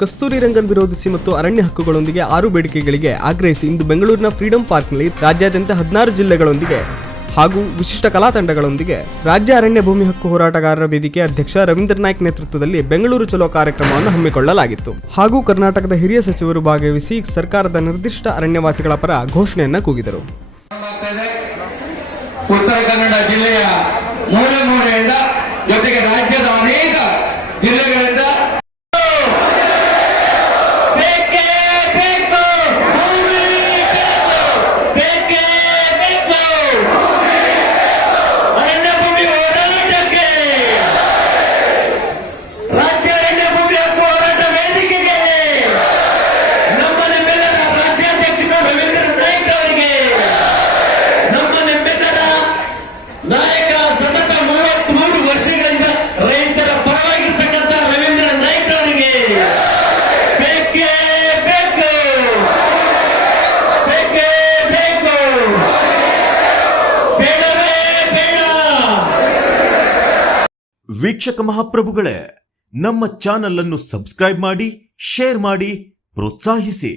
ಕಸ್ತೂರಿ ರಂಗನ್ ವಿರೋಧಿಸಿ ಮತ್ತು ಅರಣ್ಯ ಹಕ್ಕುಗಳೊಂದಿಗೆ 6 ಬೇಡಿಕೆಗಳಿಗೆ ಆಗ್ರಹಿಸಿ ಇಂದು ಬೆಂಗಳೂರಿನ ಫ್ರೀಡಂ ಪಾರ್ಕ್ನಲ್ಲಿ ರಾಜ್ಯಾದ್ಯಂತ 16 ಜಿಲ್ಲೆಗಳೊಂದಿಗೆ ಹಾಗೂ ವಿಶಿಷ್ಟ ಕಲಾ ತಂಡಗಳೊಂದಿಗೆ ರಾಜ್ಯ ಅರಣ್ಯ ಭೂಮಿ ಹಕ್ಕು ಹೋರಾಟಗಾರರ ವೇದಿಕೆ ಅಧ್ಯಕ್ಷ ರವೀಂದ್ರ ನಾಯ್ಕ್ ನೇತೃತ್ವದಲ್ಲಿ ಬೆಂಗಳೂರು ಚಲೋ ಕಾರ್ಯಕ್ರಮವನ್ನು ಹಮ್ಮಿಕೊಳ್ಳಲಾಗಿತ್ತು. ಹಾಗೂ ಕರ್ನಾಟಕದ ಹಿರಿಯ ಸಚಿವರು ಭಾಗವಹಿಸಿ ಸರ್ಕಾರದ ನಿರ್ದಿಷ್ಟ ಅರಣ್ಯವಾಸಿಗಳ ಪರ ಘೋಷಣೆಯನ್ನ ಕೂಗಿದರು. ಉತ್ತರ ಕನ್ನಡ ಜಿಲ್ಲೆಯ ಮೂಲೆ ಮೂಲೆಯಿಂದ ಜೊತೆಗೆ ರಾಜ್ಯದ ಅನೇಕ ಜಿಲ್ಲೆಗಳಿಂದ ನಾಯಕ ಸತತ 33 ವರ್ಷಗಳಿಂದ ರೈತರ ಪರವಾಗಿರ್ತಕ್ಕಂಥ ರವೀಂದ್ರ ನಾಯ್ಕ್ ಅವರಿಗೆ ಬೇಕೇ ಬೇಕು, ಬೇಕೇ ಬೇಕು, ಬೇಡವೇ ಬೇಡ. ವೀಕ್ಷಕ ಮಹಾಪ್ರಭುಗಳೇ, ನಮ್ಮ ಚಾನಲ್ ಅನ್ನು ಸಬ್ಸ್ಕ್ರೈಬ್ ಮಾಡಿ, ಶೇರ್ ಮಾಡಿ, ಪ್ರೋತ್ಸಾಹಿಸಿ.